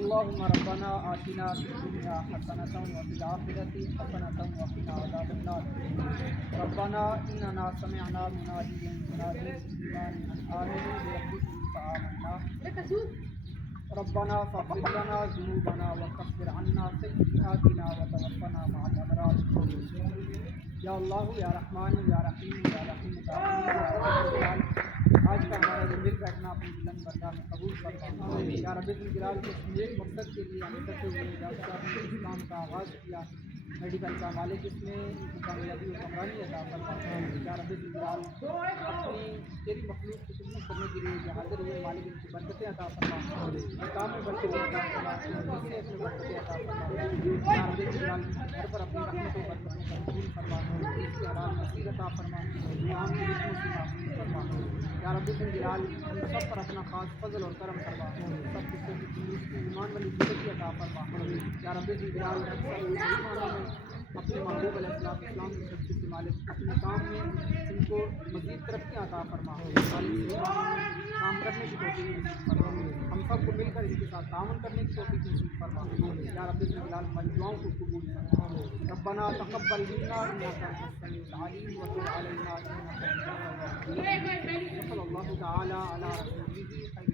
اللهم ربنا آتنا في الدنيا حسنة وفي الآخرة حسنة وقنا عذاب النار ربنا إننا سمعنا مناديا ينادي بالإيمان أن آمنوا بربكم فآمنا ربنا فاغفر لنا ذنوبنا وكفر عنا سيئاتنا وتوفنا مع الأبرار یا اللہ یا رحمان یا رحیم یا رحیم آج کا ہمارا جو مل بیٹھنا اپنی بلند بردار میں قبول کرتا ہوں یا رب الجلال کے ایک مقصد کے لیے ہم کرتے ہوئے جب سے آپ نے اسلام کا آغاز کیا میڈیکل کا مالک اس میں ان کو کامیابی و کمرانی عطا فرما یا رب الجلال اپنی تیری مخلوق کی خدمت کرنے کے لیے جو حاضر ہوئے مالک ان کی برکتیں عطا فرما کام میں برکتیں عطا فرما بزنس میں برکتیں عطا فرما یا رب الجلال گھر پر اپنی رحمت و برکتوں کا نزول فرما اس کی حلال نصیب عطا فرما امام کی رحمت سے معصوم فرما یا رب الجلال ہم سب پر اپنا خاص فضل اور کرم فرما سب قصوں کی تندرستی ایمان والی زندگی عطا فرما یا رب الجلال اپنے محبوب علیہ السلام کی شخصیت کے مالک اپنے کام میں ان کو مزید ترقیاں عطا فرما کام کرنے کی توفیق نصیب فرما ہم سب کو مل کر ان کے ساتھ تعاون کرنے کی توفیق نصیب فرما یا رب الجلال ہماری دعاؤں کو قبول فرما ربنا تقبل منا انك انت السميع العليم وتب علينا انك انت التواب الرحيم صلی اللہ تعالی علی رسولہ